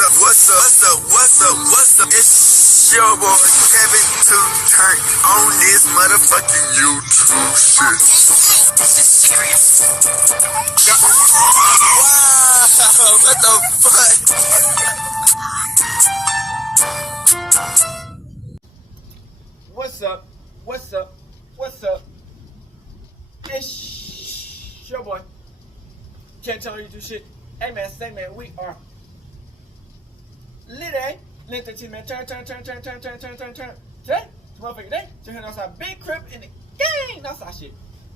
What's up? It's your boy Kevin to turn on this motherfucking YouTube shit. This is serious. Wow, what the fuck? What's up? It's your boy. Can't tell you do shit. Hey man, we are lit, eh? Lit the team, man. Turn. Today, motherfucker day. So here outside big crib in the game. That's our shit.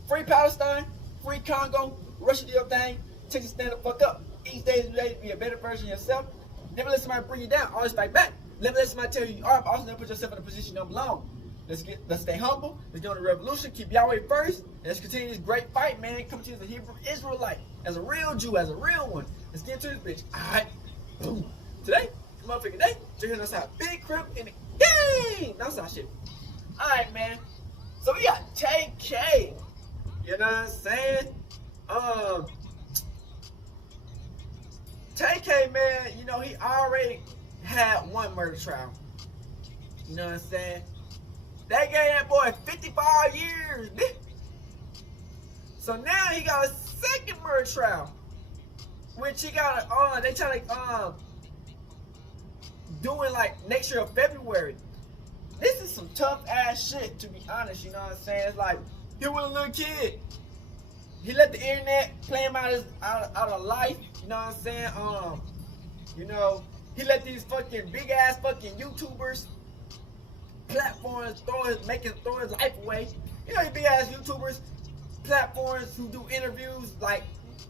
Free Palestine, free Congo, Russia do your thing. Take a stand the fuck up. Each day is ready to be a better version of yourself. Never let somebody bring you down. Always fight back. Never let somebody tell you are, but also never put yourself in a position you don't belong. Let's stay humble. Let's get on the revolution. Keep Yahweh first. And let's continue this great fight, man. Come to you as a Hebrew Israelite, as a real Jew, as a real one. Let's get into this bitch. Alright. Boom. Today, motherfucker today, you're hearing us out big crib in the game. That's our shit. Alright, man. So we got Tay-K. You know what I'm saying? Tay-K, man, you know, he already had one murder trial. You know what I'm saying? They gave that boy 55 years, bitch. So now he got a second murder trial, which he got they trying to do it like next year of February. This is some tough ass shit, to be honest. You know what I'm saying? It's like he was a little kid. He let the internet play him out of life. You know what I'm saying? You know, he let these fucking big ass fucking YouTubers platforms throw his life away. You know, these big ass YouTubers, platforms who do interviews like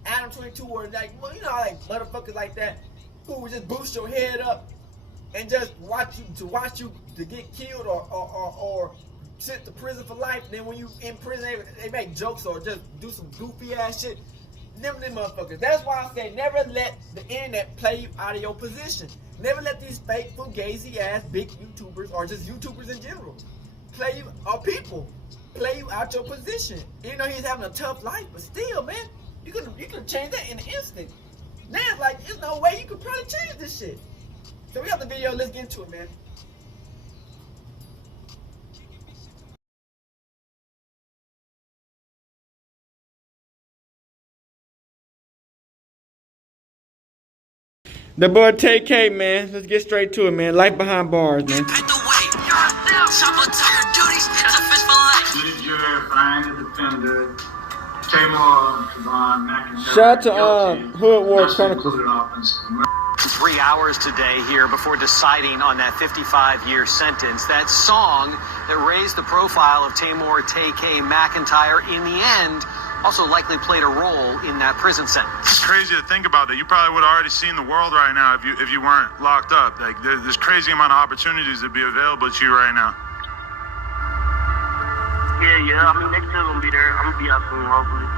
Adam 22 or like, well, you know, like motherfuckers like that who would just boost your head up and just watch you to get killed or sent to prison for life. Then when you in prison, they make jokes or just do some goofy ass shit. Them motherfuckers. That's why I say never let the internet play you out of your position. Never let these fake, fugazi ass big YouTubers or just YouTubers in general play you, or people play you out your position. You know he's having a tough life, but still, man, you could change that in an instant. Now, like, there's no way you could probably change this shit. So we got the video. Let's get into it, man. The boy Tay-K, man. Let's get straight to it, man. Life behind bars, man. Shout out to Hood War Chronicles. 3 hours today here before deciding on that 55-year sentence. That song that raised the profile of Tamor Tay-K McIntyre in the end also likely played a role in that prison sentence. It's crazy to think about that. You probably would have already seen the world right now if you weren't locked up. Like there's crazy amount of opportunities that be available to you right now. Yeah. I mean, next year I'm gonna be there. I'm gonna be out soon, hopefully.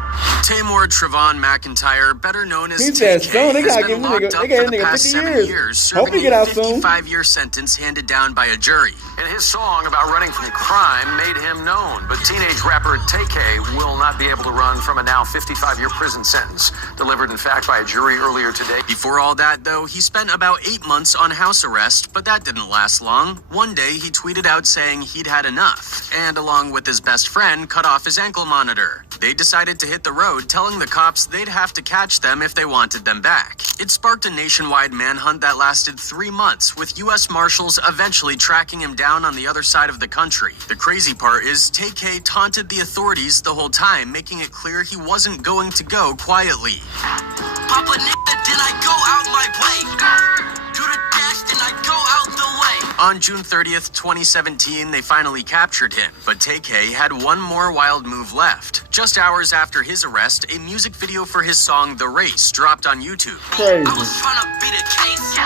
Tamor Trevon McIntyre, better known as Tay-K, has been locked up for the past 7 years, serving a 55-year sentence handed down by a jury. And his song about running from crime made him known. But teenage rapper Tay-K will not be able to run from a now 55-year prison sentence, delivered in fact by a jury earlier today. Before all that, though, he spent about 8 months on house arrest, but that didn't last long. One day, he tweeted out saying he'd had enough, and along with his best friend, cut off his ankle monitor. They decided to hit the road, telling the cops they'd have to catch them if they wanted them back. It sparked a nationwide manhunt that lasted 3 months, with U.S. Marshals eventually tracking him down on the other side of the country. The crazy part is Tay-K taunted the authorities the whole time, making it clear he wasn't going to go quietly. Papa nigga, did I go out my way? Do the dash, then I go out the way. On June 30th, 2017, they finally captured him, but Tay-K had one more wild move left. Just hours after his arrest, a music video for his song The Race dropped on YouTube. Crazy. I was trying to beat a case,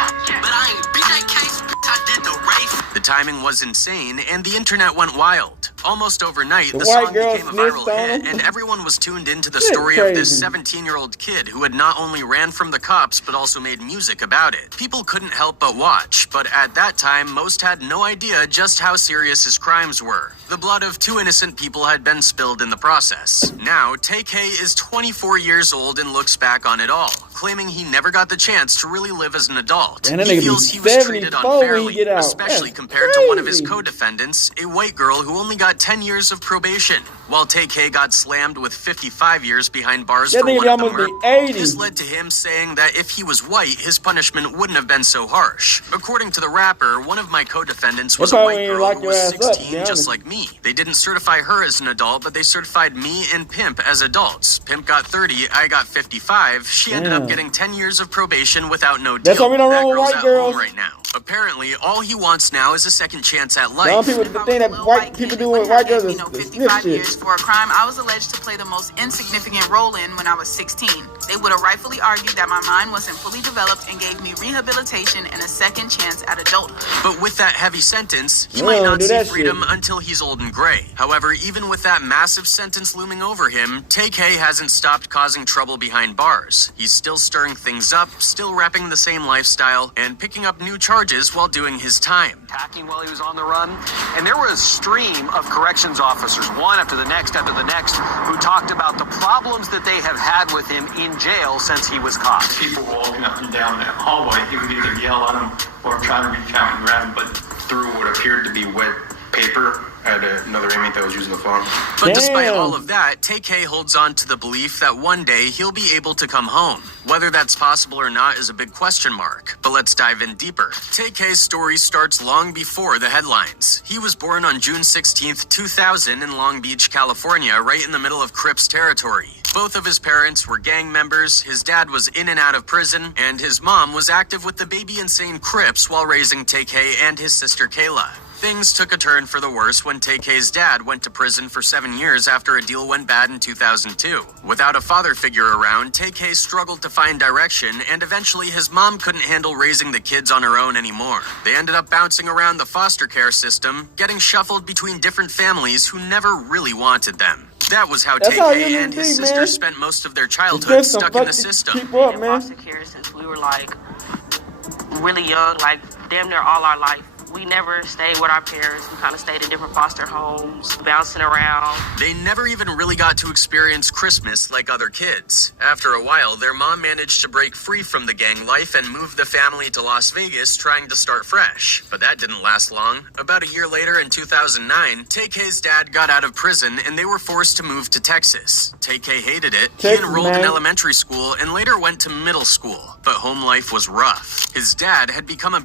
but I ain't beat that case, I did the race. The timing was insane, and the internet went wild. Almost overnight, the song became a viral hit, and everyone was tuned into the story of this 17-year-old kid who had not only ran from the cops, but also made music about it. People couldn't help but watch, but at that time, most had no idea just how serious his crimes were. The blood of 2 innocent people had been spilled in the process. adults. Now, Tay-K is 24 years old and looks back on it all, claiming he never got the chance to really live as an adult. Man, He feels he was treated unfairly, especially compared to one of his co-defendants, a white girl who only got 10 years of probation, while Tay-K got slammed with 55 years behind bars for one of the murders. This led to him saying that if he was white, his punishment wouldn't have been so harsh. According to the rapper, one of my co-defendants was a white girl who was 16, just like me. They didn't certify her as an adult, but they certified me and Pimp as adults. Pimp got 30, I got 55. She ended up getting 10 years of probation without no deal. That's why we don't that roll with girl's white at girls. home right now. Apparently, all he wants now is a second chance at Some life. people think that white people do with white girls is 55 years for a crime I was alleged to play the most insignificant role in when I was 16. They would have rightfully argued that my mind wasn't fully developed and gave me rehabilitation and a second chance at adulthood. But with that heavy sentence, he might not see freedom until he's old and gray. However, even with that massive sentence looming over him, Tay-K hasn't stopped causing trouble behind bars. He's still stirring things up, still rapping the same lifestyle, and picking up new charges while doing his time. Attacking while he was on the run, and there was a stream of corrections officers, one after the next, who talked about the problems that they have had with him in jail since he was caught. People walking up and down that hallway, he would either yell at them or try to reach out and grab them, but threw what appeared to be wet paper at another inmate that was using the phone. But despite all of that, Tay-K holds on to the belief that one day he'll be able to come home. Whether that's possible or not is a big question mark, but let's dive in deeper. Tay-K's story starts long before the headlines. He was born on June 16th, 2000 in Long Beach, California, right in the middle of Crips territory. Both of his parents were gang members, his dad was in and out of prison, and his mom was active with the Baby Insane Crips while raising Tay-K and his sister Kayla. Things took a turn for the worse when Tay-K's dad went to prison for 7 years after a deal went bad in 2002. Without a father figure around, Tay-K struggled to find direction, and eventually his mom couldn't handle raising the kids on her own anymore. They ended up bouncing around the foster care system, getting shuffled between different families who never really wanted them. That was how Tay-K and his sister spent most of their childhood stuck in the system. We've been in foster care since we were like really young, like damn near all our life. We never stayed with our parents. We kind of stayed in different foster homes, bouncing around. They never even really got to experience Christmas like other kids. After a while, their mom managed to break free from the gang life and move the family to Las Vegas, trying to start fresh. But that didn't last long. About a year later, in 2009, Tay-K's dad got out of prison and they were forced to move to Texas. Tay-K hated it. He enrolled in elementary school and later went to middle school. But home life was rough. His dad had become a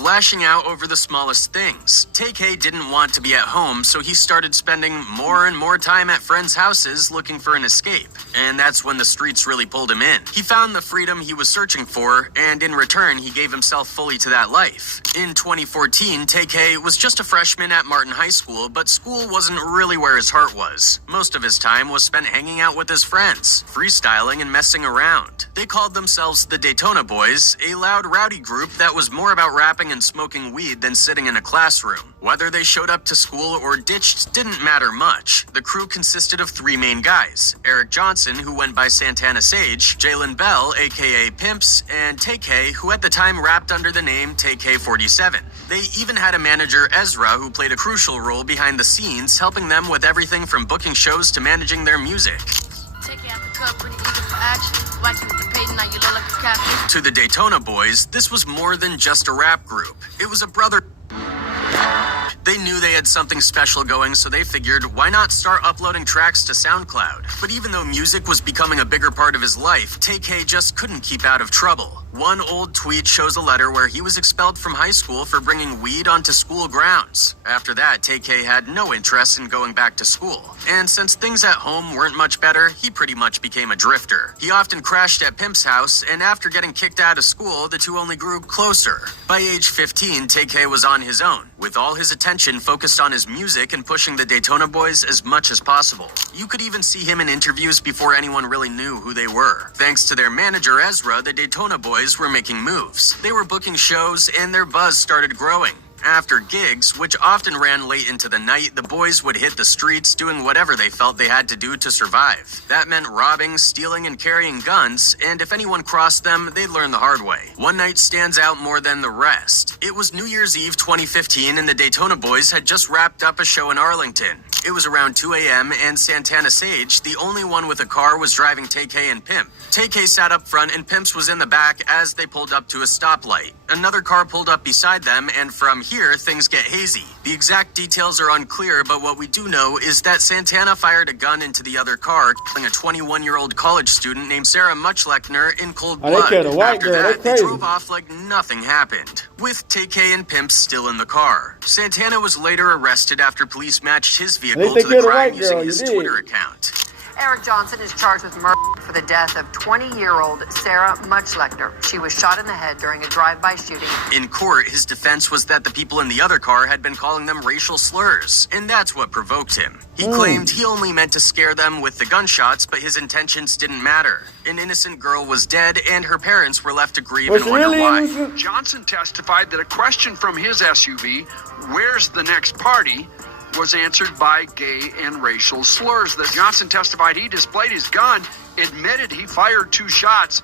lashing out over the smallest things. Tay-K didn't want to be at home, so he started spending more and more time at friends' houses looking for an escape. And that's when the streets really pulled him in. He found the freedom he was searching for, and in return, he gave himself fully to that life. In 2014, Tay-K was just a freshman at Martin High School, but school wasn't really where his heart was. Most of his time was spent hanging out with his friends, freestyling and messing around. They called themselves the Daytona Boys, a loud, rowdy group that was more about rapping and smoking weed than sitting in a classroom. Whether they showed up to school or ditched didn't matter much. The crew consisted of 3 main guys: Eric Johnson, who went by Santana Sage, Jalen Bell, aka Pimps, and Tay-K, who at the time rapped under the name Tay-K 47. They even had a manager, Ezra, who played a crucial role behind the scenes, helping them with everything from booking shows to managing their music. To the Daytona Boys, this was more than just a rap group. It was a brother. They knew they had something special going, so they figured, why not start uploading tracks to SoundCloud? But even though music was becoming a bigger part of his life, Tay-K just couldn't keep out of trouble. One old tweet shows a letter where he was expelled from high school for bringing weed onto school grounds. After that, Tay-K had no interest in going back to school. And since things at home weren't much better, he pretty much became a drifter. He often crashed at Pimp's house, and after getting kicked out of school, the two only grew closer. By age 15, Tay-K was on his own, with all his attention focused on his music and pushing the Daytona Boys as much as possible. You could even see him in interviews before anyone really knew who they were. Thanks to their manager, Ezra, the Daytona Boys were making moves. They were booking shows, and their buzz started growing. After gigs, which often ran late into the night, the boys would hit the streets doing whatever they felt they had to do to survive. That meant robbing, stealing, and carrying guns, and if anyone crossed them, they'd learn the hard way. One night stands out more than the rest. It was New Year's Eve 2015, and the Daytona Boys had just wrapped up a show in Arlington. It was around 2 a.m. and Santana Sage, the only one with a car, was driving Tay-K and Pimp. Tay-K sat up front and Pimps was in the back as they pulled up to a stoplight. Another car pulled up beside them, and from here, things get hazy. The exact details are unclear, but what we do know is that Santana fired a gun into the other car, killing a 21-year-old college student named Sarah Muchlechner in cold blood. After that, they drove off like nothing happened, with Tay-K and Pimps still in the car. Santana was later arrested after police matched his vehicle to the crime using his Twitter account. Eric Johnson is charged with murder for the death of 20-year-old Sarah Muchlechner. She was shot in the head during a drive-by shooting. In court, his defense was that the people in the other car had been calling them racial slurs, and that's what provoked him. He claimed he only meant to scare them with the gunshots, but his intentions didn't matter. An innocent girl was dead, and her parents were left to grieve and wonder why. Johnson testified that a question from his SUV, "Where's the next party?" was answered by gay and racial slurs. That Johnson testified he displayed his gun, admitted he fired 2 shots,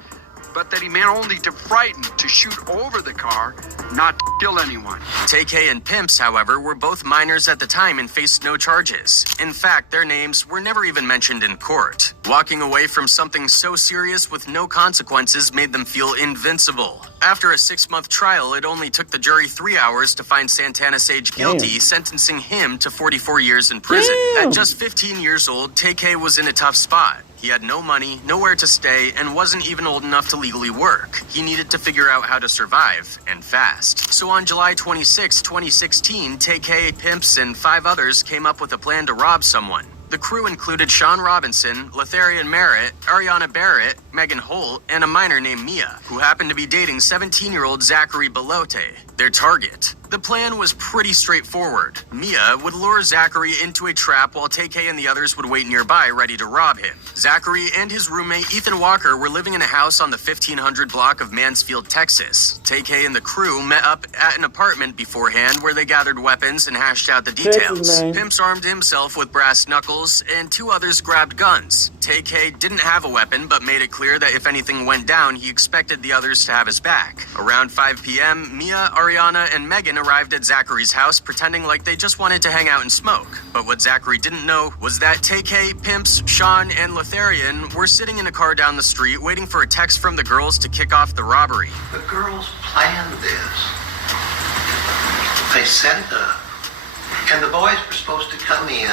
but that he meant only to frighten, to shoot over the car, not to kill anyone. Tay-K and Pimps, however, were both minors at the time and faced no charges. In fact, their names were never even mentioned in court. Walking away from something so serious with no consequences made them feel invincible. After a 6-month trial, it only took the jury 3 hours to find Santana Sage guilty, sentencing him to 44 years in prison. At just 15 years old, Tay-K was in a tough spot. He had no money, nowhere to stay, and wasn't even old enough to legally work. He needed to figure out how to survive, and fast. So on July 26, 2016, Tay-K, Pimps, and 5 others came up with a plan to rob someone. The crew included Sean Robinson, Letharian Merritt, Ariana Barrett, Megan Holt, and a minor named Mia, who happened to be dating 17-year-old Zachary Belote, their target. The plan was pretty straightforward. Mia would lure Zachary into a trap while Tay-K and the others would wait nearby ready to rob him. Zachary and his roommate Ethan Walker were living in a house on the 1500 block of Mansfield, Texas. Tay-K and the crew met up at an apartment beforehand where they gathered weapons and hashed out the details. Pimps armed himself with brass knuckles and 2 others grabbed guns. Tay-K didn't have a weapon but made it clear that if anything went down, he expected the others to have his back. Around 5 p.m., Mia, Ariana, and Megan arrived at Zachary's house pretending like they just wanted to hang out and smoke. But what Zachary didn't know was that Tay-K, Pimps, Sean, and Letharian were sitting in a car down the street waiting for a text from the girls to kick off the robbery. The girls planned this. They set it up, and the boys were supposed to come in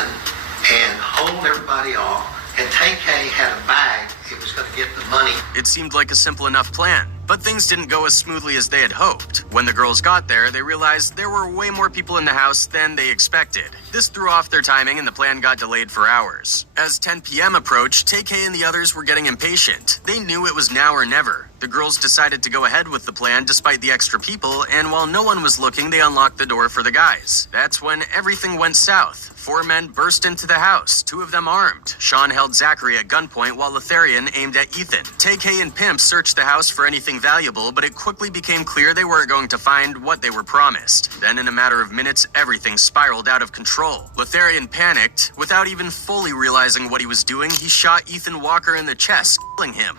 and hold everybody off, and Tay-K had a bag. It was going to get the money. It seemed like a simple enough plan, but things didn't go as smoothly as they had hoped. When the girls got there, they realized there were way more people in the house than they expected. This threw off their timing and the plan got delayed for hours. As 10 p.m. approached, Tay-K and the others were getting impatient. They knew it was now or never. The girls decided to go ahead with the plan despite the extra people, and while no one was looking, they unlocked the door for the guys. That's when everything went south. 4 men burst into the house, 2 of them armed. Sean held Zachary at gunpoint while Letharian aimed at Ethan. Tay-K and Pimp searched the house for anything valuable, but it quickly became clear they weren't going to find what they were promised. Then in a matter of minutes, everything spiraled out of control. Letharian panicked. Without even fully realizing what he was doing, he shot Ethan Walker in the chest, killing him.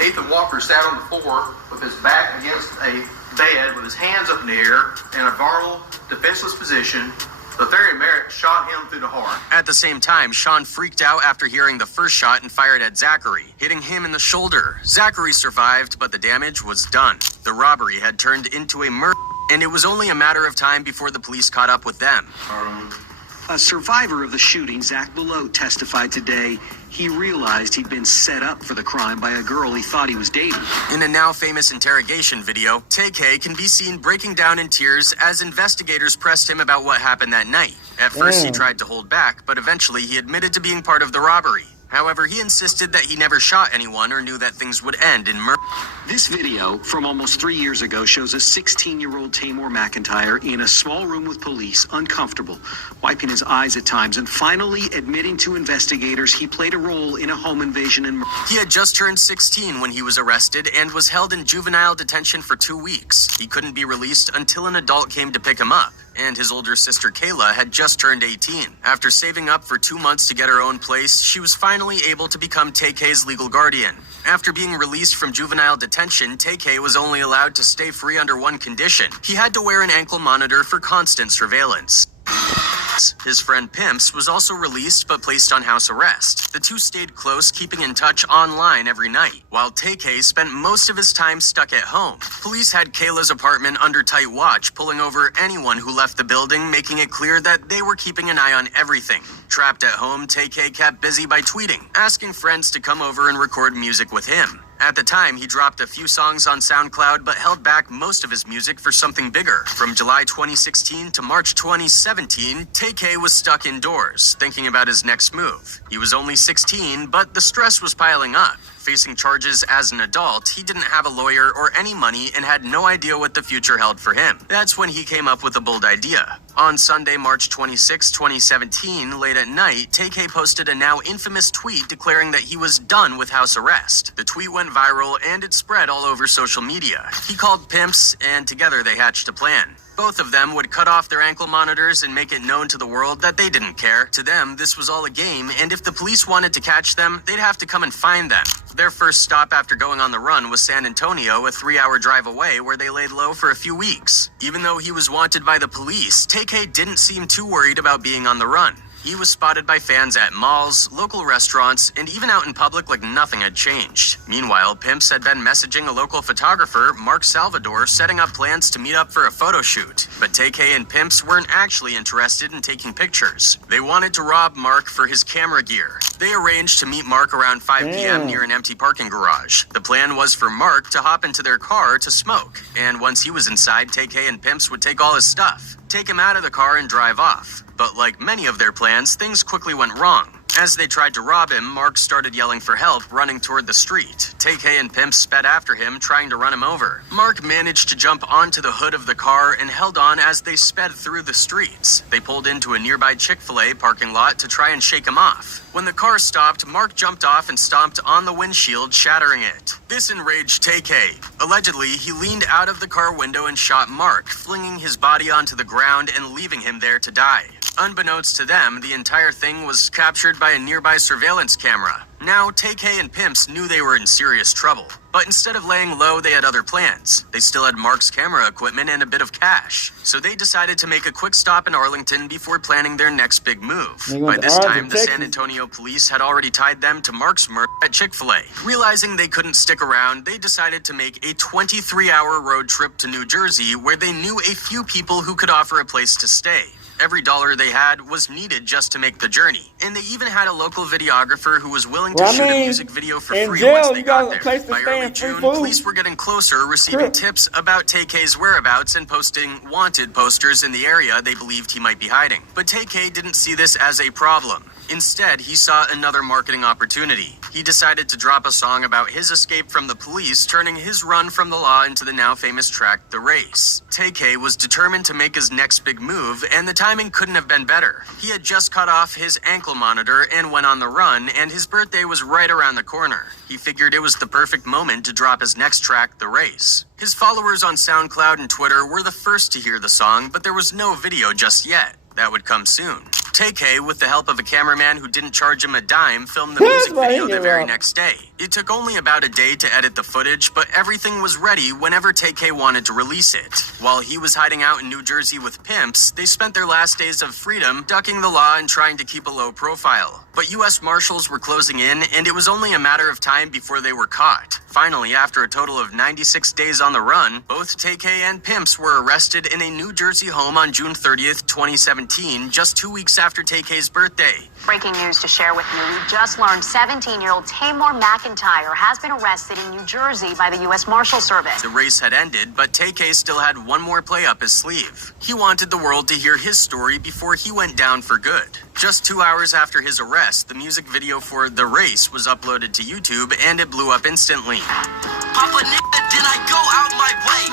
Ethan Walker sat on the floor with his back against a bed with his hands up in the air in a vulnerable, defenseless position. Letharian Merritt shot him through the heart. At the same time, Sean freaked out after hearing the first shot and fired at Zachary, hitting him in the shoulder. Zachary survived, but the damage was done. The robbery had turned into a murder, and it was only a matter of time before the police caught up with them. A survivor of the shooting, Zach Below, testified today he realized he'd been set up for the crime by a girl he thought he was dating. In a now famous interrogation video, Tay-K can be seen breaking down in tears as investigators pressed him about what happened that night. At first he tried to hold back, but eventually he admitted to being part of the robbery. However, he insisted that he never shot anyone or knew that things would end in murder. This video from almost 3 years ago shows a 16-year-old Tamor McIntyre in a small room with police, uncomfortable, wiping his eyes at times, and finally admitting to investigators he played a role in a home invasion and murder. He had just turned 16 when he was arrested and was held in juvenile detention for 2 weeks. He couldn't be released until an adult came to pick him up, and his older sister Kayla had just turned 18. After saving up for 2 months to get her own place, she was finally able to become Tay-K's legal guardian. After being released from juvenile detention, Tay-K was only allowed to stay free under one condition. He had to wear an ankle monitor for constant surveillance. His friend Pimps was also released but placed on house arrest. The two stayed close, keeping in touch online every night, while Tay-K spent most of his time stuck at home. Police had Kayla's apartment under tight watch, pulling over anyone who left the building, making it clear that they were keeping an eye on everything. Trapped at home, Tay-K kept busy by tweeting, asking friends to come over and record music with him. At the time, he dropped a few songs on SoundCloud but held back most of his music for something bigger. From July 2016 to March 2017, Tay-K was stuck indoors, thinking about his next move. He was only 16, but the stress was piling up. Facing charges as an adult, he didn't have a lawyer or any money and had no idea what the future held for him. That's when he came up with a bold idea. On Sunday, March 26, 2017, late at night, Tay-K posted a now infamous tweet declaring that he was done with house arrest. The tweet went viral and it spread all over social media. He called Pimps, and together they hatched a plan. Both of them would cut off their ankle monitors and make it known to the world that they didn't care. To them, this was all a game, and if the police wanted to catch them, they'd have to come and find them. Their first stop after going on the run was San Antonio, a 3-hour drive away, where they laid low for a few weeks. Even though he was wanted by the police, Tay-K didn't seem too worried about being on the run. He was spotted by fans at malls, local restaurants, and even out in public like nothing had changed. Meanwhile, Pimps had been messaging a local photographer, Mark Salvador, setting up plans to meet up for a photo shoot. But Tay-K and Pimps weren't actually interested in taking pictures. They wanted to rob Mark for his camera gear. They arranged to meet Mark around 5 p.m. near an empty parking garage. The plan was for Mark to hop into their car to smoke, and once he was inside, Tay-K and Pimps would take all his stuff, take him out of the car, and drive off. But like many of their plans, things quickly went wrong. As they tried to rob him, Mark started yelling for help, running toward the street. Tay-K and Pimp sped after him, trying to run him over. Mark managed to jump onto the hood of the car and held on as they sped through the streets. They pulled into a nearby Chick-fil-A parking lot to try and shake him off. When the car stopped, Mark jumped off and stomped on the windshield, shattering it. This enraged Tay-K. Allegedly, he leaned out of the car window and shot Mark, flinging his body onto the ground and leaving him there to die. Unbeknownst to them, the entire thing was captured by a nearby surveillance camera. Now, Tay-K and Pimps knew they were in serious trouble. But instead of laying low, they had other plans. They still had Mark's camera equipment and a bit of cash. So they decided to make a quick stop in Arlington before planning their next big move. By this time, the San Antonio police had already tied them to Mark's murder at Chick-fil-A. Realizing they couldn't stick around, they decided to make a 23-hour road trip to New Jersey, where they knew a few people who could offer a place to stay. Every dollar they had was needed just to make the journey. And they even had a local videographer who was willing to shoot a music video for free once they got there. By early June, police were getting closer, receiving tips about Tay-K's whereabouts and posting wanted posters in the area they believed he might be hiding. But Tay-K didn't see this as a problem. Instead, he saw another marketing opportunity. He decided to drop a song about his escape from the police, turning his run from the law into the now famous track, The Race. Tay-K was determined to make his next big move, and the timing couldn't have been better. He had just cut off his ankle monitor and went on the run, and his birthday was right around the corner. He figured it was the perfect moment to drop his next track, The Race. His followers on SoundCloud and Twitter were the first to hear the song, but there was no video just yet. That would come soon. Tay-K, with the help of a cameraman who didn't charge him a dime, filmed the music video the very next day. It took only about a day to edit the footage, but everything was ready whenever Tay-K wanted to release it. While he was hiding out in New Jersey with Pimps, they spent their last days of freedom ducking the law and trying to keep a low profile. But U.S. Marshals were closing in, and it was only a matter of time before they were caught. Finally, after a total of 96 days on the run, both Tay-K and Pimps were arrested in a New Jersey home on June 30th, 2017, just 2 weeks after Tay-K's birthday. Breaking news to share with you. We just learned 17-year-old Tamar McIntyre has been arrested in New Jersey by the U.S. Marshal Service. The race had ended, but Tay-K still had one more play up his sleeve. He wanted the world to hear his story before he went down for good. Just 2 hours after his arrest, the music video for The Race was uploaded to YouTube, and it blew up instantly. Papa nigga, did I go out my way?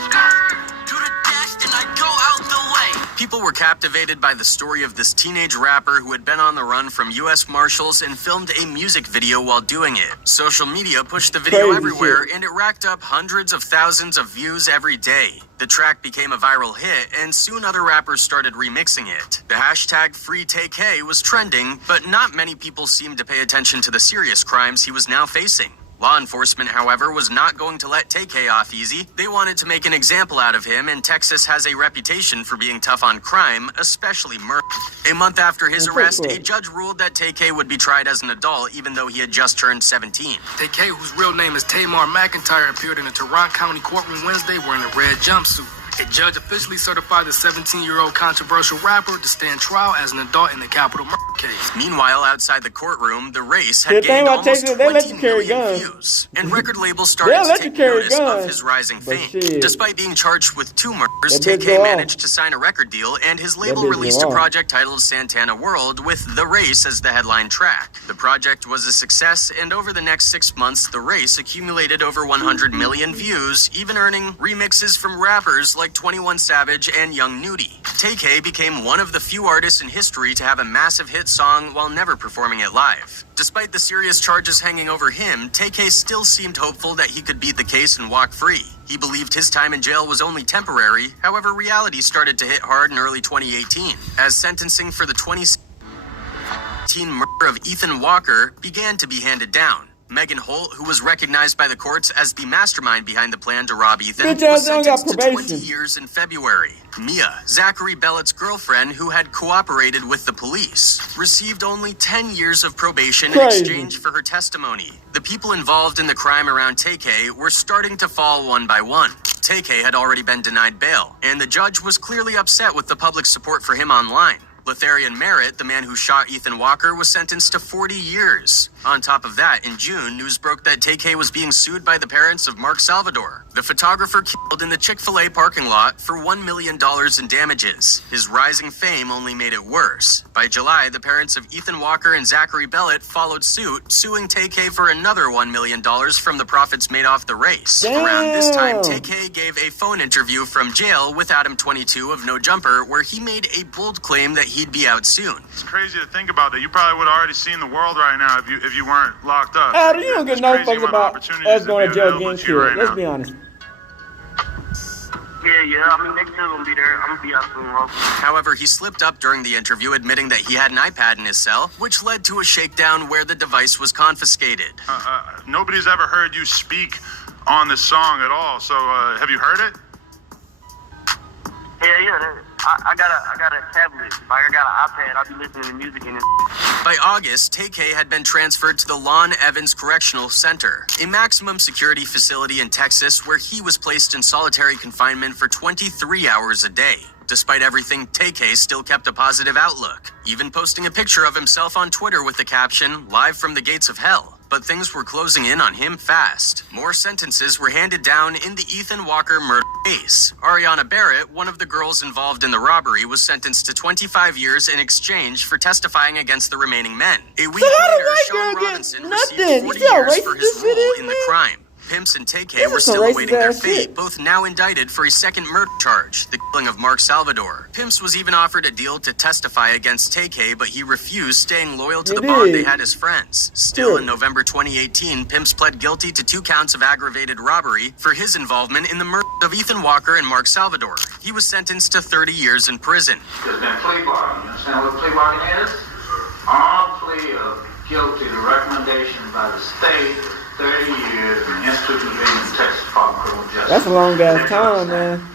Do the dash, and I go out the way. People were captivated by the story of this teenage rapper who had been on the run from U.S. Marshals and filmed a music video while doing it. Social media pushed the video everywhere, and it racked up hundreds of thousands of views every day. The track became a viral hit, and soon other rappers started remixing it. The hashtag #FreeTay-K was trending, but not many people seemed to pay attention to the serious crimes he was now facing. Law enforcement, however, was not going to let Tay-K off easy. They wanted to make an example out of him, and Texas has a reputation for being tough on crime, especially murder. A month after his arrest, a judge ruled that Tay-K would be tried as an adult, even though he had just turned 17. Tay-K, whose real name is Tamar McIntyre, appeared in a Tarrant County courtroom Wednesday wearing a red jumpsuit. A judge officially certified the 17-year-old controversial rapper to stand trial as an adult in the capital murder case. Meanwhile, outside the courtroom, the race had gained almost 20 million views, and record labels started to take notice of his rising fame. Despite being charged with 2 murders, Tay-K managed to sign a record deal, and his label released a project titled Santana World with The Race as the headline track. The project was a success, and over the next 6 months, The Race accumulated over 100 million views, even earning remixes from rappers like 21 Savage and Young Nudie. Tay-K became one of the few artists in history to have a massive hit song while never performing it live. Despite the serious charges hanging over him, Tay-K still seemed hopeful that he could beat the case and walk free. He believed his time in jail was only temporary. However, reality started to hit hard in early 2018, as sentencing for the 2018 murder of Ethan Walker began to be handed down. Megan Holt, who was recognized by the courts as the mastermind behind the plan to rob Ethan, was sentenced to 20 years in February. Mia, Zachary Bellett's girlfriend, who had cooperated with the police, received only 10 years of probation in exchange for her testimony. The people involved in the crime around Tay-K were starting to fall one by one. Tay-K had already been denied bail, and the judge was clearly upset with the public support for him online. Letharian Merritt, the man who shot Ethan Walker, was sentenced to 40 years. On top of that, in June, news broke that Tay-K was being sued by the parents of Mark Salvador, the photographer killed in the Chick-fil-A parking lot, for $1 million in damages. His rising fame only made it worse. By July, the parents of Ethan Walker and Zachary Bellett followed suit, suing Tay-K for another $1 million from the profits made off the race. Damn. Around this time, Tay-K gave a phone interview from jail with Adam 22 of No Jumper, where he made a bold claim that he'd be out soon. It's crazy to think about that. You probably would have already seen the world right now if you weren't locked up. Adam, you don't get no fucks about us going to jail getting killed. Let's be honest. Yeah, I mean, they still gonna be there. I'm gonna be out soon, bro. However, he slipped up during the interview, admitting that he had an iPad in his cell, which led to a shakedown where the device was confiscated. Nobody's ever heard you speak on this song at all, so have you heard it? Yeah. I got a tablet. Like, I got an iPad. I'll be listening to music in it. By August, Tay-K had been transferred to the Lon Evans Correctional Center, a maximum security facility in Texas where he was placed in solitary confinement for 23 hours a day. Despite everything, Tay-K still kept a positive outlook, even posting a picture of himself on Twitter with the caption, "Live from the gates of hell." But things were closing in on him fast. More sentences were handed down in the Ethan Walker murder case. Ariana Barrett, one of the girls involved in the robbery, was sentenced to 25 years in exchange for testifying against the remaining men. A week later, Sean Robinson received 40 years for his role in the crime. Pimps and Tay-K were still awaiting their fate, both now indicted for a second murder charge, the killing of Mark Salvador. Pimps was even offered a deal to testify against Tay-K, but he refused, staying loyal to the bond they had as friends. Still, in November 2018, Pimps pled guilty to 2 counts of aggravated robbery for his involvement in the murder of Ethan Walker and Mark Salvador. He was sentenced to 30 years in prison. There's been a plea bargain. You understand what a plea bargain is? On plea of guilty, the recommendation by the state, 30 years in the Institute of the Texas Department of Criminal Justice. That's a long ass time, man.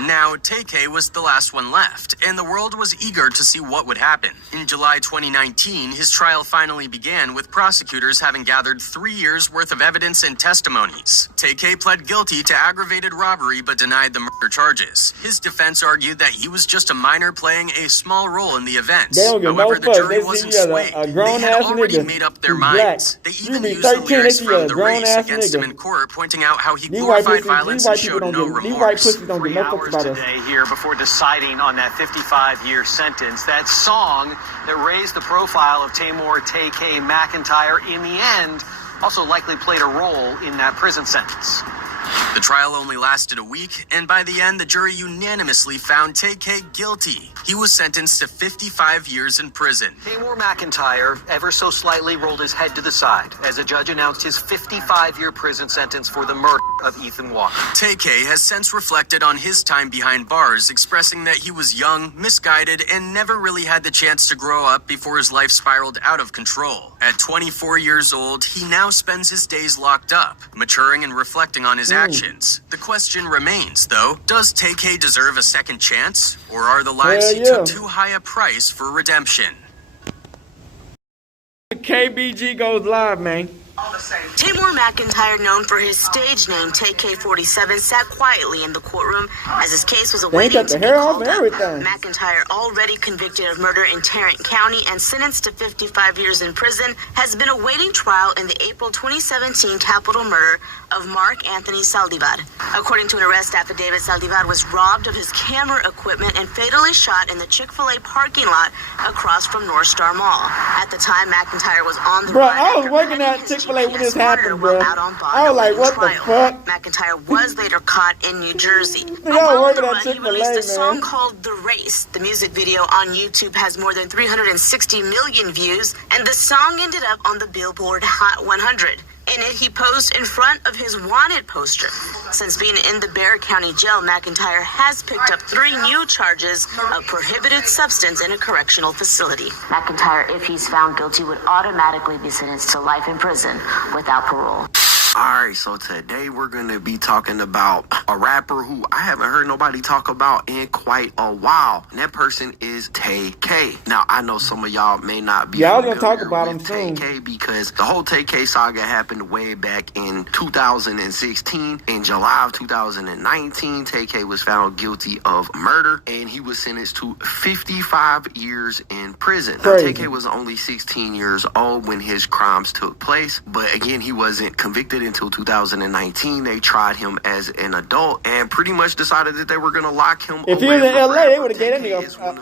Now, Tay-K was the last one left, and the world was eager to see what would happen. In July 2019, his trial finally began, with prosecutors having gathered 3 years' worth of evidence and testimonies. Tay-K pled guilty to aggravated robbery but denied the murder charges. His defense argued that he was just a minor playing a small role in the events. However, the jury wasn't swayed. They had already made up their minds. They even used the lyrics from The Race against him in court, pointing out how he glorified violence and showed no remorse. 3 hours today here before deciding on that 55-year sentence. That song that raised the profile of Tamar Tay-K McIntyre in the end also likely played a role in that prison sentence. The trial only lasted a week, and by the end, the jury unanimously found Tay-K guilty. He was sentenced to 55 years in prison. Tamor McIntyre ever so slightly rolled his head to the side as a judge announced his 55-year prison sentence for the murder of Ethan Walker. Tay-K has since reflected on his time behind bars, expressing that he was young, misguided, and never really had the chance to grow up before his life spiraled out of control. At 24 years old, he now spends his days locked up, maturing and reflecting on his actions. The question remains, though, does Tay-K deserve a second chance? Or are the lives he took too high a price for redemption? KBG goes live, man. Tamor McIntyre, known for his stage name Tay-K-47, sat quietly in the courtroom as his case was awaiting to be called up. McIntyre, already convicted of murder in Tarrant County and sentenced to 55 years in prison, has been awaiting trial in the April 2017 capital murder of Mark Anthony Saldivar. According to an arrest affidavit, Saldivar was robbed of his camera equipment and fatally shot in the Chick-fil-A parking lot across from North Star Mall. At the time, McIntyre was on the run. I was working at Chick-fil-A when this happened, bro. I was like, what the fuck? McIntyre was later caught in New Jersey. Y'all working at He Chick-fil-A, released a man. song called The Race. The music video on YouTube has more than 360 million views, and the song ended up on the Billboard Hot 100. In it, he posed in front of his wanted poster. Since being in the Bexar County Jail, McIntyre has picked up 3 new charges of prohibited substance in a correctional facility. McIntyre, if he's found guilty, would automatically be sentenced to life in prison without parole. Alright, so today we're going to be talking about a rapper who I haven't heard nobody talk about in quite a while. And that person is Tay-K. Now, I know some of y'all may not be y'all gonna talk about him soon. Tay-K because the whole Tay-K saga happened way back in 2016. In July of 2019, Tay-K was found guilty of murder and he was sentenced to 55 years in prison. Now, Tay-K was only 16 years old when his crimes took place, but again, he wasn't convicted until 2019. They tried him as an adult and pretty much decided that they were going to lock him If he was in LA, they would have gave him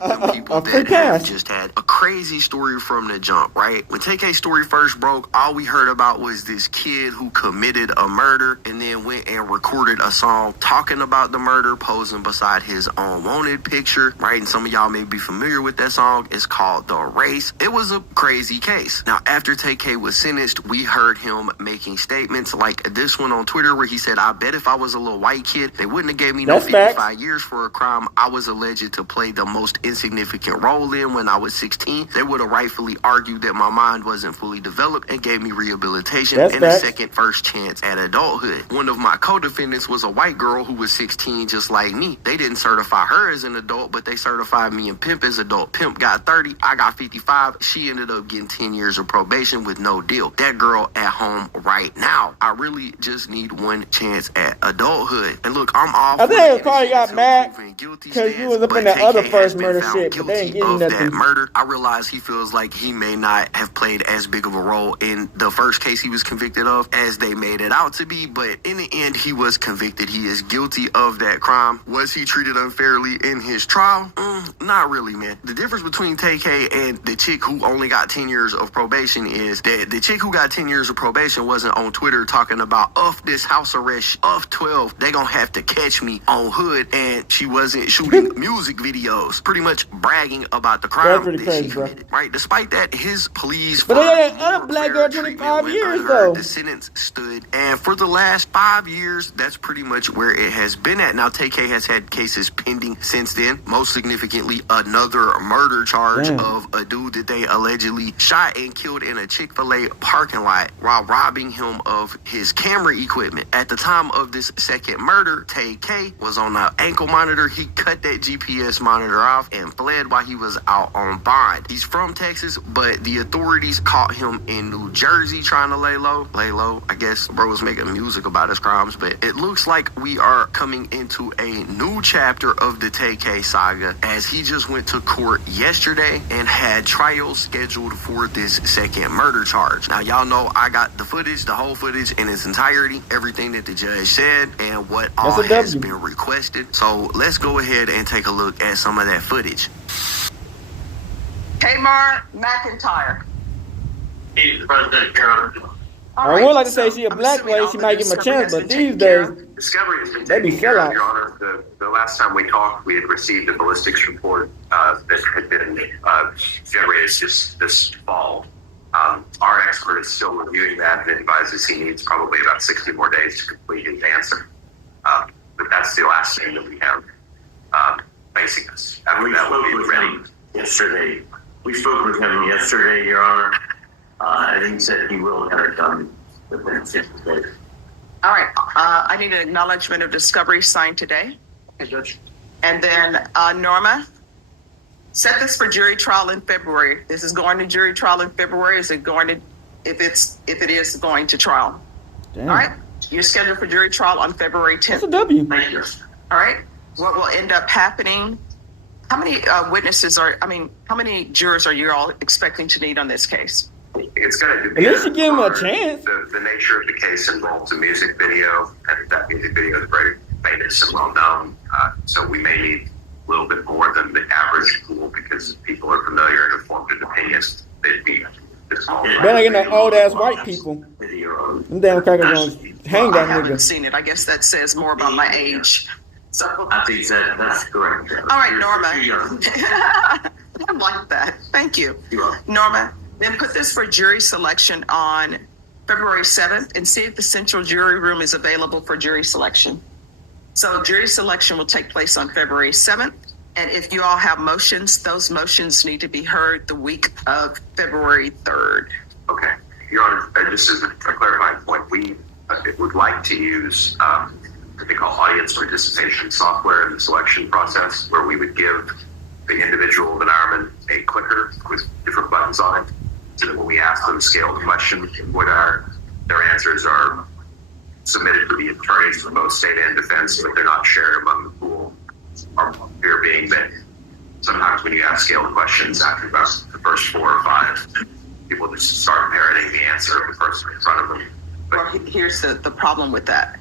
a free pass. Just had a crazy story from the jump, right? When Tay-K's story first broke, all we heard about was this kid who committed a murder and then went and recorded a song talking about the murder, posing beside his own wanted picture, right? And some of y'all may be familiar with that song. It's called The Race. It was a crazy case. Now, after Tay-K was sentenced, we heard him making statements like this one on Twitter where he said, I bet if I was a little white kid, they wouldn't have gave me no 55 years for a crime I was alleged to play the most insignificant role in when I was 16. They would have rightfully argued that my mind wasn't fully developed and gave me rehabilitation and a second first chance at adulthood. One of my co-defendants was a white girl who was 16 just like me. They didn't certify her as an adult, but they certified me and Pimp as adult. Pimp got 30, I got 55. She ended up getting 10 years of probation with no deal. That girl at home right now. I really just need one chance at adulthood. And look, I'm off. I think probably got mad because you was up in that other first murder shit, but they ain't getting nothing. Murder. I realize he feels like he may not have played as big of a role in the first case he was convicted of as they made it out to be, but in the end, he was convicted. He is guilty of that crime. Was he treated unfairly in his trial? Not really, man. The difference between Tay-K and the chick who only got 10 years of probation is that the chick who got 10 years of probation wasn't on Twitter talking about, this house arrest, 12, they gonna have to catch me on hood, and she wasn't shooting music videos, pretty much bragging about the crime that she committed, right? Despite that, his pleas for a black girl 25 years, though. The sentence stood, and for the last 5 years, that's pretty much where it has been at. Now, Tay-K has had cases pending since then, most significantly, another murder charge of a dude that they allegedly shot and killed in a Chick-fil-A parking lot while robbing him of his camera equipment. At the time of this second murder, Tay-K was on an ankle monitor. He cut that GPS monitor off and fled while he was out on bond. He's from Texas, but the authorities caught him in New Jersey trying to lay low. I guess bro was making music about his crimes, but it looks like we are coming into a new chapter of the Tay-K saga as he just went to court yesterday and had trials scheduled for this second murder charge. Now, y'all know I got the footage, the whole footage in its entirety, everything that the judge said and what all has been requested. So let's go ahead and take a look at some of that footage. Tamor McIntyre. He's the president, Your Honor. I would like to say she a black lady, she might give him a chance, but these days, Discovery has been they be taken care of, sellouts. Your Honor. The last time we talked, we had received a ballistics report that had been generated this fall. Our expert is still reviewing that and advises he needs probably about 60 more days to complete his answer. But that's the last thing that we have facing us. After that, we'll be ready. Yesterday. We spoke with him yesterday, Your Honor. And he said he will have it done within 60 days. All right. I need an acknowledgement of discovery signed today. Hey, Judge. And then Norma, set this for jury trial in February. This is going to jury trial in February. Is it going to, if it is going to trial? Damn. All right. You're scheduled for jury trial on February 10th. That's a W. Thank you. All right. What will end up happening? How many how many jurors are you all expecting to need on this case? It's going to depend. At least you give him a chance. The nature of the case involves a music video, and that music video is very famous and well known. So we may need a little bit more than the average pool because people are familiar and informed of opinions. They'd be small. Better get no old ass white people. Them damn crackers gonna hang that I haven't nigga. seen it. I guess that says more about my age. So I think that's correct. all right, Norma. I like that. Thank you. Norma, then put this for jury selection on February 7th and see if the central jury room is available for jury selection. So jury selection will take place on February 7th. And if you all have motions, those motions need to be heard the week of February 3rd. Okay. Your Honor, just as a clarifying point, we would like to use what they call audience participation software in the selection process, where we would give the individual environment a clicker with different buttons on it, so that when we ask them a scaled question, what their answers are submitted to the attorneys for both state and defense, but they're not shared among the pool. Our fear being that sometimes when you ask scaled questions after about the first 4 or 5, people just start parroting the answer of the person in front of them. But Well, here's the problem with that.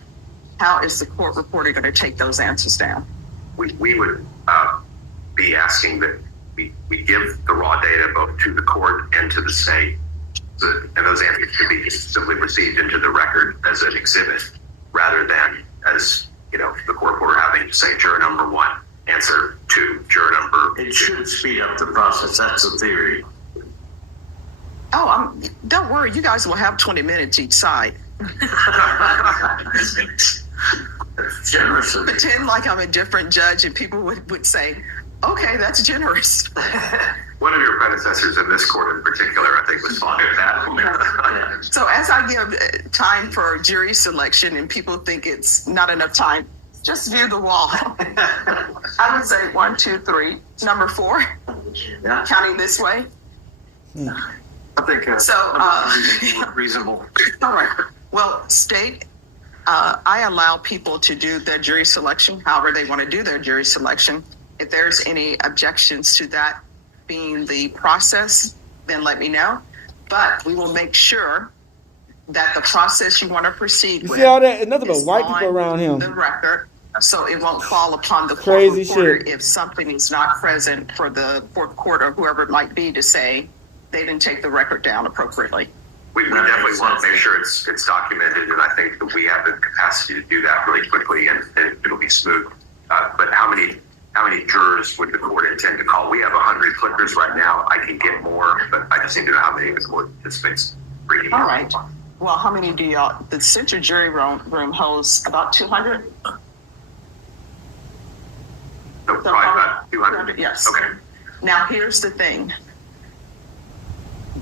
How is the court reporter going to take those answers down? we would be asking that we give the raw data both to the court and to the state, and those answers could be simply received into the record as an exhibit, rather than as, the court reporter having to say juror number 1, answer 2, juror number 2. It should speed up the process. That's the theory. Oh, don't worry. You guys will have 20 minutes each side. Generous. Pretend like I'm a different judge, and people would say, okay, that's generous. One of your predecessors in this court in particular, I think, was fond of that. So as I give time for jury selection and people think it's not enough time, just view the wall. I would say 1, 2, 3, number 4, counting this way. I think reasonable. All right. Well, state, I allow people to do their jury selection however they want to do their jury selection. If there's any objections to that being the process, then let me know. But we will make sure that the process you want to proceed You with see all that? Nothing but is white people on around him. the record, so it won't fall upon the court Crazy reporter shit. if something is not present for the fourth court or whoever it might be to say they didn't take the record down appropriately. We definitely want to make sure it's documented, and I think that we have the capacity to do that really quickly, and it'll be smooth. But how many jurors would the court intend to call? We have 100 clickers right now. I can get more, but I just need to know how many of the court participants bringing. All right. Well, how many do y'all? The central jury room holds about 200. No, probably about 200. Yes. Okay. Now, here's the thing.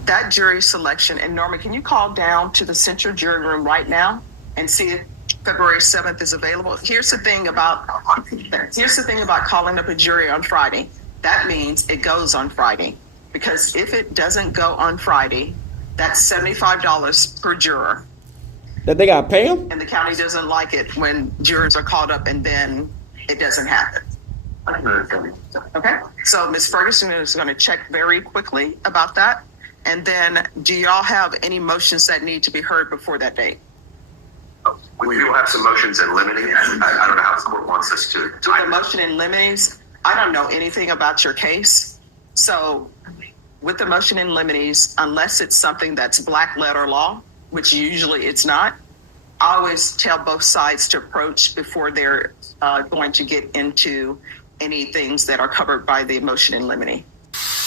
That jury selection, and Norma, can you call down to the central jury room right now and see if February 7th is available? Here's the thing about calling up a jury on Friday. That means it goes on Friday, because if it doesn't go on Friday, that's $75 per juror. That they gotta pay them? And the county doesn't like it when jurors are called up and then it doesn't happen. Okay, so Ms. Ferguson is going to check very quickly about that. And then, do y'all have any motions that need to be heard before that date? We will have some motions in limine. I don't know how the court wants us to The motion in limines, I don't know anything about your case. So with the motion in limines, unless it's something that's black letter law, which usually it's not, I always tell both sides to approach before they're going to get into any things that are covered by the motion in limine.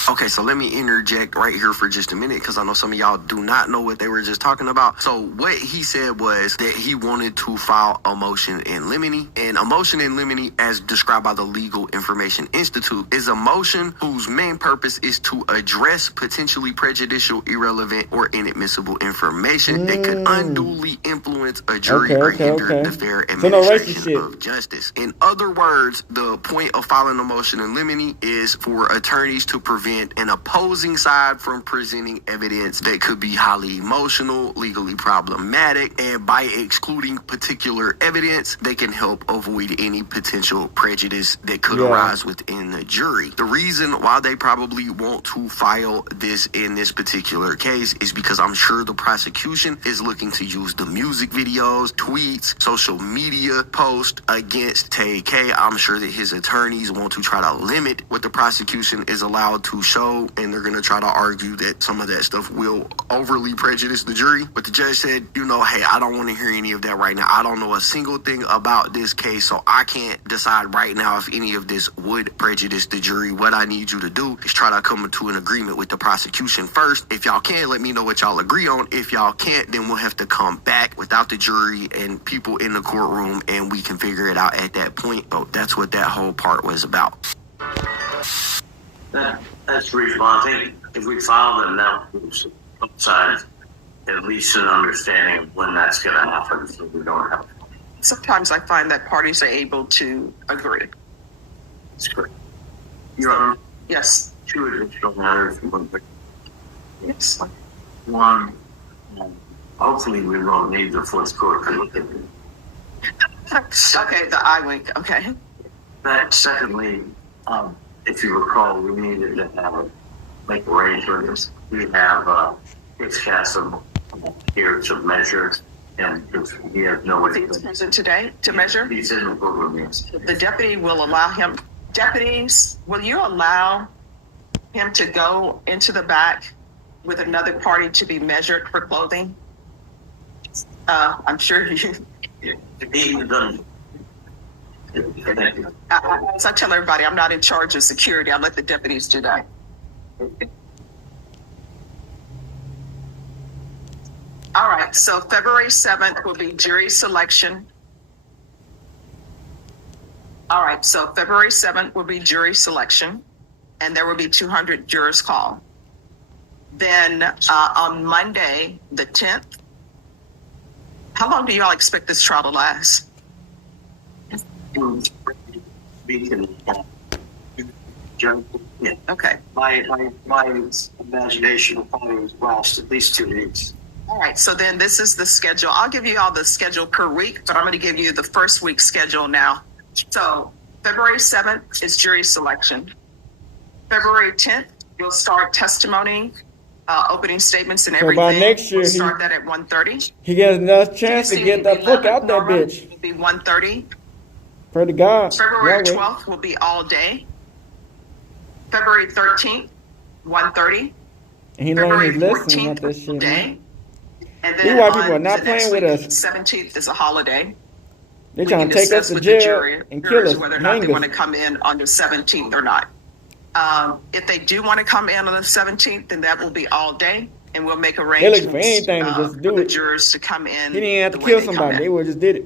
Okay, so let me interject right here for just a minute because I know some of y'all do not know what they were just talking about. So what he said was that he wanted to file a motion in limine, and a motion in limine, as described by the Legal Information Institute, is a motion whose main purpose is to address potentially prejudicial, irrelevant, or inadmissible information that could unduly influence a jury or hinder the fair administration of justice. In other words, the point of filing a motion in limine is for attorneys to prevent an opposing side from presenting evidence that could be highly emotional, legally problematic, and by excluding particular evidence, they can help avoid any potential prejudice that could arise within the jury. The reason why they probably want to file this in this particular case is because I'm sure the prosecution is looking to use the music videos, tweets, social media posts against Tay-K. I'm sure that his attorneys want to try to limit what the prosecution is allowed to show, and they're going to try to argue that some of that stuff will overly prejudice the jury. But the judge said, hey, I don't want to hear any of that right now. I don't know a single thing about this case, so I can't decide right now if any of this would prejudice the jury. What I need you to do is try to come to an agreement with the prosecution first. If y'all can, let me know what y'all agree on. If y'all can't, then we'll have to come back without the jury and people in the courtroom, and we can figure it out at that point. So that's what that whole part was about. That's reasonable. I think if we file them now, both sides at least an understanding of when that's going to happen, so we don't have. Sometimes I find that parties are able to agree. That's great. Your Honor. Yes. Two additional matters. Yes. One, hopefully we won't need the fourth court to look at it. Okay, the eye wink. Okay. That secondly, if you recall, we needed to make arrangements. We have it's cast here to measure, and he has no way. He's present today to measure. He's in the courtroom. The deputy will allow him. Deputies, will you allow him to go into the back with another party to be measured for clothing? I'm sure you. As I tell everybody, I'm not in charge of security. I let the deputies do that. All right, so February 7th will be jury selection. All right, so February 7th will be jury selection, and there will be 200 jurors called. Then on Monday, the 10th, how long do y'all expect this trial to last? Okay. My imagination will probably last at least 2 weeks. All right, so then this is the schedule. I'll give you all the schedule per week, but I'm going to give you the first week's schedule now. So February 7th is jury selection. February 10th, you'll start testimony, opening statements and everything. So by next year, we'll start that at 1:30. He gets enough chance to get that fuck out that bitch. It'll be 1:30. Pray to God. February 12th will be all day. February 13th, 1:30. And he learned his lesson about this shit. Day. And These then white people are not playing with us. 17th is a holiday. They're trying to take us to jail and kill us. Whether or not they want to come in on the 17th or not. If they do want to come in on the 17th, then that will be all day, and we'll make arrangements. They look for anything to just do for it. the jurors to come in. He didn't have to kill somebody. They would just did it.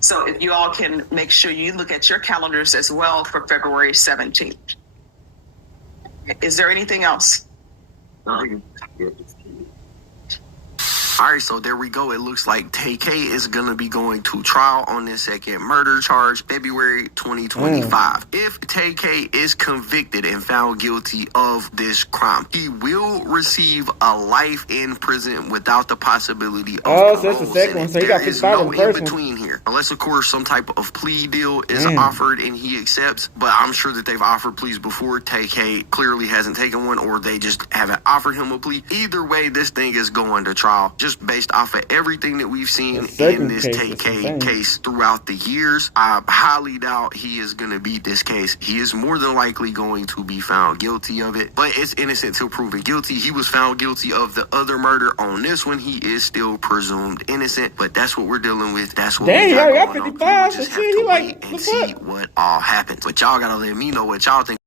So if you all can make sure you look at your calendars as well for February 17th. Is there anything else? All right, so there we go. It looks like Tay-K is going to be going to trial on this second murder charge, February 2025. If Tay-K is convicted and found guilty of this crime, he will receive a life in prison without the possibility of parole. So that's the second one. So he got 55 in the first one. Between here. unless of course some type of plea deal is offered and he accepts. But I'm sure that they've offered pleas before. Tay-K clearly hasn't taken one, or they just haven't offered him a plea. Either way, this thing is going to trial, just based off of everything that we've seen in this Tay-K case throughout the years. I highly doubt he is going to beat this case. He is more than likely going to be found guilty of it, but it's innocent till proven guilty. He was found guilty of the other murder. On this one, he is still presumed innocent, but that's what we're dealing with. That's what we got going on. 55, we just have to wait and see what all happens. But y'all gotta let me know what y'all think.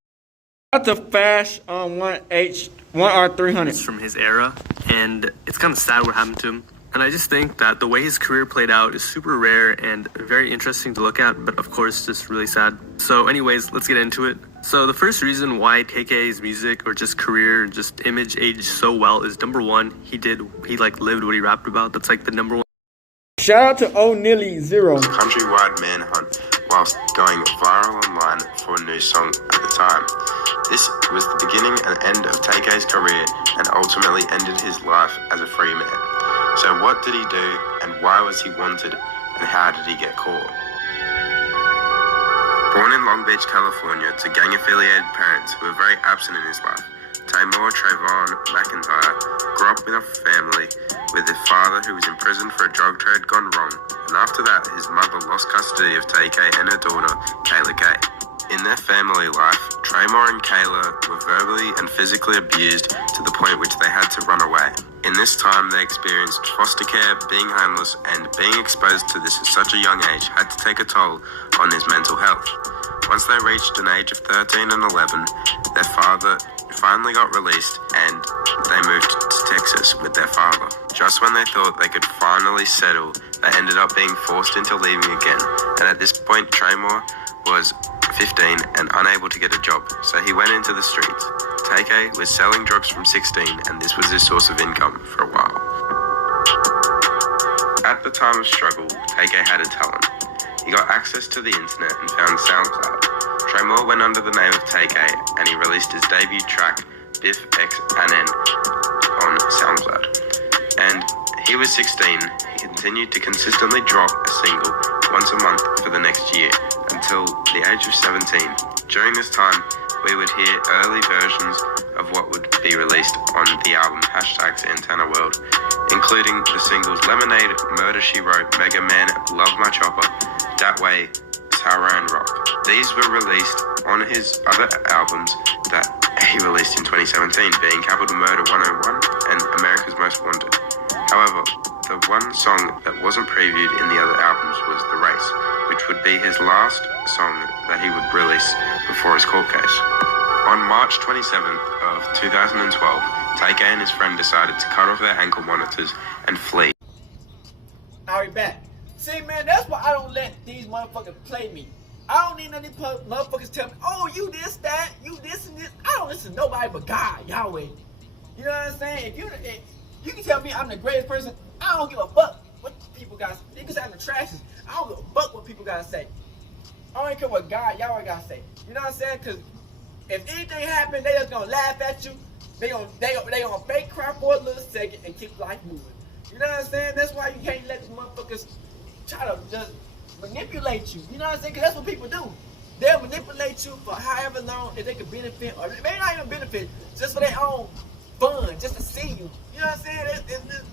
That's a Fash on 1R300. It's from his era, and it's kind of sad what happened to him. And I just think that the way his career played out is super rare and very interesting to look at, but of course just really sad. So anyways, let's get into it. So the first reason why Tay-K's music or just career, just image aged so well is number one, he lived what he rapped about. That's like the number one. Shout out to O'Neilly0. Countrywide manhunt whilst going viral online for a new song at the time. This was the beginning and end of Tay-K's career and ultimately ended his life as a free man. So what did he do, and why was he wanted, and how did he get caught? Born in Long Beach, California, to gang-affiliated parents who were very absent in his life, Tay-K Trayvon McIntyre grew up with a family with a father who was imprisoned for a drug trade gone wrong, and after that his mother lost custody of Tay-K and her daughter, Kayla K. In their family life, Tay-K and Kayla were verbally and physically abused to the point which they had to run away. In this time, they experienced foster care, being homeless, and being exposed to this at such a young age had to take a toll on his mental health. Once they reached an age of 13 and 11, their father finally got released and they moved to Texas with their father. Just when they thought they could finally settle, they ended up being forced into leaving again, and at this point, Tay-K was 15 and unable to get a job, so he went into the streets. Tay-K was selling drugs from 16, and this was his source of income for a while. At the time of struggle, Tay-K had a talent. He got access to the internet and found SoundCloud. Tay-K went under the name of Tay-K, and he released his debut track, Biff X Anen, on SoundCloud. And he was 16. He continued to consistently drop a single once a month for the next year, until the age of 17. During this time, we would hear early versions of what would be released on the album #SantanaWorld, including the singles Lemonade, Murder She Wrote, Mega Man, Love My Chopper, That Way, Tara and Rock. These were released on his other albums that he released in 2017, being Capital Murder 101 and America's Most Wanted. However, the one song that wasn't previewed in the other albums was The Race, which would be his last song that he would release before his court case. On March 27th of 2012, Tay-K and his friend decided to cut off their ankle monitors and flee. Alright, back. See, man, that's why I don't let these motherfuckers play me. I don't need none of these motherfuckers tell me, oh, you this, that, you this and this. I don't listen to nobody but God, Yahweh. You know what I'm saying? If you can tell me I'm the greatest person, I don't give a fuck what people got to say. They can say I'm the trashiest. I don't give a fuck what people got to say. I don't care what God, Yahweh got to say. You know what I'm saying? Because if anything happens, they just going to laugh at you. They gonna fake cry for a little second and keep life moving. You know what I'm saying? That's why you can't let these motherfuckers try to just manipulate you. You know what I'm saying? Because that's what people do. They'll manipulate you for however long that they can benefit, or they may not even benefit, just for their own fun, just to see you. You know what I'm saying?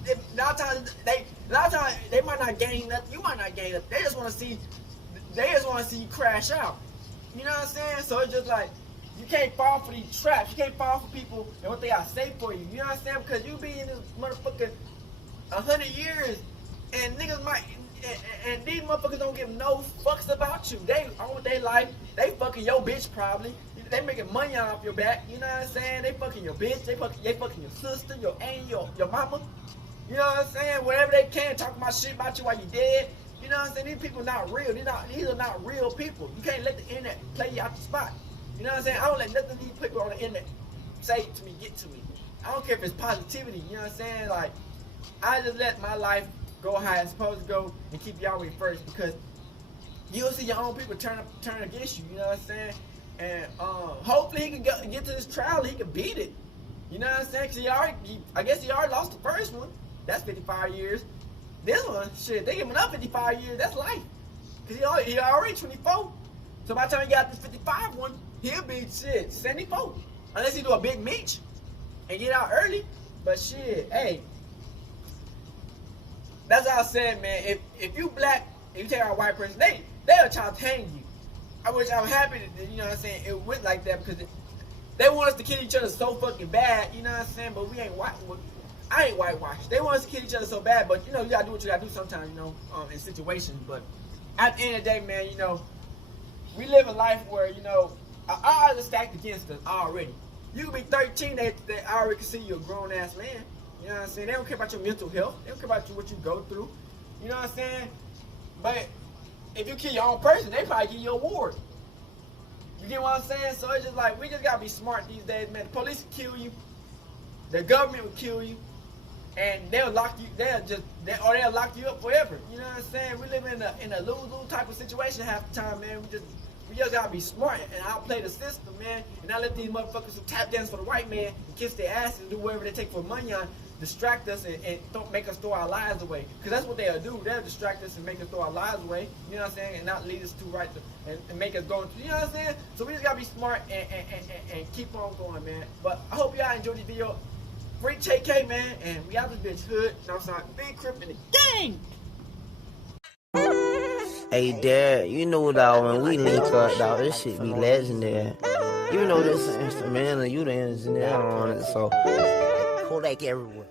A lot of times they might not gain nothing. You might not gain nothing. They just want to see you crash out. You know what I'm saying? So it's just like, you can't fall for these traps. You can't fall for people and what they got to say for you. You know what I'm saying? Because you be in this motherfucker 100 years, and niggas might, and these motherfuckers don't give no fucks about you. They own their life. They fucking your bitch probably. They making money off your back. You know what I'm saying? They fucking your bitch. They fucking your sister, your aunt, your mama. You know what I'm saying? Whatever they can, talk about shit about you while you dead. You know what I'm saying? These people not real. These are not real people. You can't let the internet play you out the spot. You know what I'm saying? I don't let nothing of these people on the internet say to me, get to me. I don't care if it's positivity. You know what I'm saying? Like, I just let my life go how it's supposed to go and keep Yahweh first, because you'll see your own people turn against you. You know what I'm saying? And hopefully he can get to this trial and he can beat it. You know what I'm saying? Because I guess he already lost the first one. That's 55 years. This one, shit, they give him up 55 years. That's life. Because he already 24. So by the time he got this 55 one, he'll be, shit, 74. Unless he do a big meet and get out early. But shit, hey. That's how I said, man. If you black and you take out a white person, they'll try to hang you. I'm happy that, you know what I'm saying, it went like that because they want us to kill each other so fucking bad, you know what I'm saying? But we ain't white. I ain't whitewashed. They want us to kill each other so bad, but you know, you gotta do what you gotta do sometimes, you know, in situations. But at the end of the day, man, you know, we live a life where, you know, odds are stacked against us already. You can be 13, they already consider you a grown ass man. You know what I'm saying? They don't care about your mental health. They don't care about what you go through. You know what I'm saying? But if you kill your own person, they probably give you an award. You get what I'm saying? So it's just like, we just gotta be smart these days, man. The police will kill you. The government will kill you. And they'll lock you, they'll lock you up forever. You know what I'm saying? We live in a lose-lose type of situation half the time, man. We just gotta be smart and outplay the system, man. And not let these motherfuckers who tap dance for the white man and kiss their asses and do whatever they take for money on distract us and don't make us throw our lives away. Because that's what they'll do. They'll distract us and make us throw our lives away. You know what I'm saying? And not lead us to right and make us go into, you know what I'm saying? So we just gotta be smart and keep on going, man. But I hope y'all enjoyed this video. Free Tay-K, man, and we out this bitch hood. You know what I'm saying? Big Crip in the gang. Hey, Dad, you know, dog, when we link up, dog, this shit be legendary. Even though this is instrumental, you the engineer on it, so Kodak everywhere.